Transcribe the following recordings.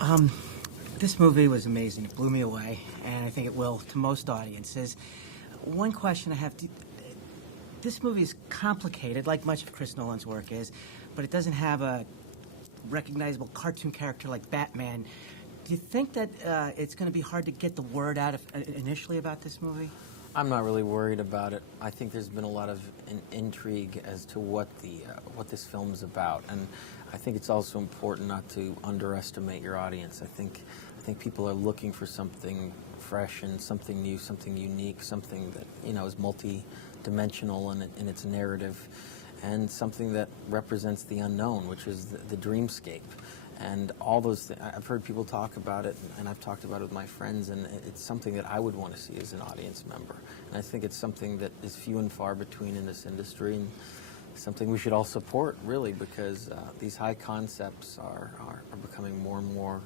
Um, this movie was amazing. It blew me away, and I think it will to most audiences. One question I have: this movie is complicated, like much of Chris Nolan's work is, but it doesn't have a recognizable cartoon character like Batman. Do you think that it's going to be hard to get the word out initially about this movie? I'm not really worried about it. I think there's been a lot of intrigue as to what this film's about, and I think it's also important not to underestimate your audience. I think people are looking for something fresh and something new, something unique, something that is multi-dimensional in its narrative, and something that represents the unknown, which is the dreamscape. And all those things, I've heard people talk about it, and I've talked about it with my friends, and it's something that I would want to see as an audience member. And I think it's something that is few and far between in this industry, and something we should all support, really, because these high concepts are becoming more and more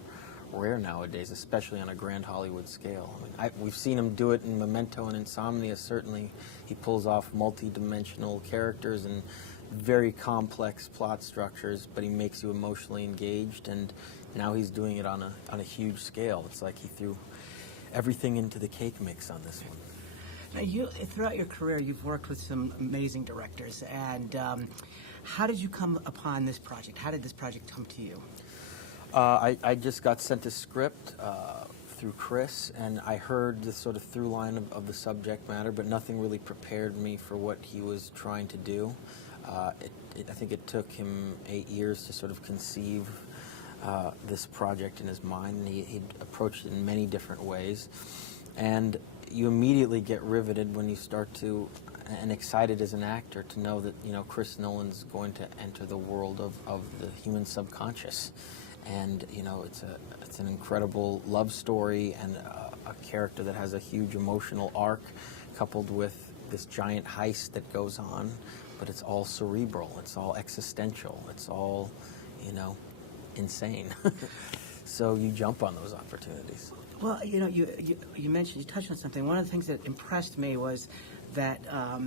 rare nowadays, especially on a grand Hollywood scale. I mean, we've seen him do it in Memento and Insomnia. Certainly, he pulls off multi-dimensional characters and very complex plot structures, but he makes you emotionally engaged, and now he's doing it on a huge scale. It's like he threw everything into the cake mix on this one. Now, throughout your career, you've worked with some amazing directors, and how did you come upon this project? How did this project come to you? I just got sent a script through Chris, and I heard the sort of through line of the subject matter, but nothing really prepared me for what he was trying to do. I think it took him 8 years to sort of conceive this project in his mind, and he approached it in many different ways. And you immediately get riveted when you start to, and excited as an actor to know that Chris Nolan's going to enter the world of the human subconscious. And it's an incredible love story and a character that has a huge emotional arc, coupled with this giant heist that goes on, but it's all cerebral, it's all existential, it's all, insane. So you jump on those opportunities. Well, you mentioned, you touched on something. One of the things that impressed me was that, I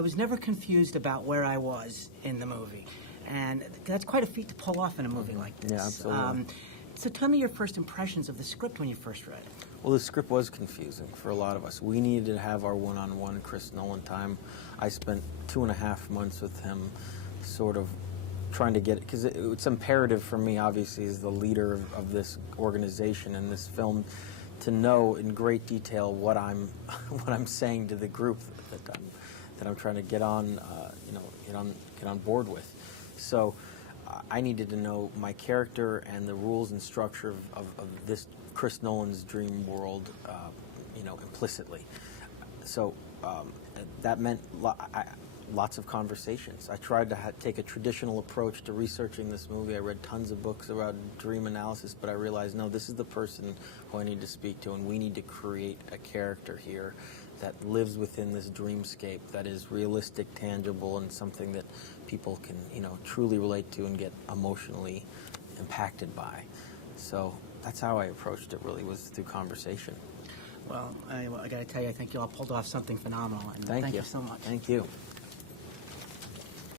was never confused about where I was in the movie. And that's quite a feat to pull off in a movie like this. Yeah, absolutely. So tell me your first impressions of the script when you first read it. Well, the script was confusing for a lot of us. We needed to have our one-on-one Chris Nolan time. I spent 2.5 months with him sort of trying to get it, because it's imperative for me, obviously, as the leader of this organization and this film, to know in great detail what I'm saying to the group that I'm trying to get on board with. So I needed to know my character and the rules and structure of this Chris Nolan's dream world, implicitly. So that meant lots of conversations. I tried to take a traditional approach to researching this movie. I read tons of books about dream analysis, but I realized, no, this is the person who I need to speak to, and we need to create a character here that lives within this dreamscape that is realistic, tangible, and something that people can, truly relate to and get emotionally impacted by. So that's how I approached it, really, was through conversation. Well, I got to tell you, I think you all pulled off something phenomenal. And thank you so much. Thank you.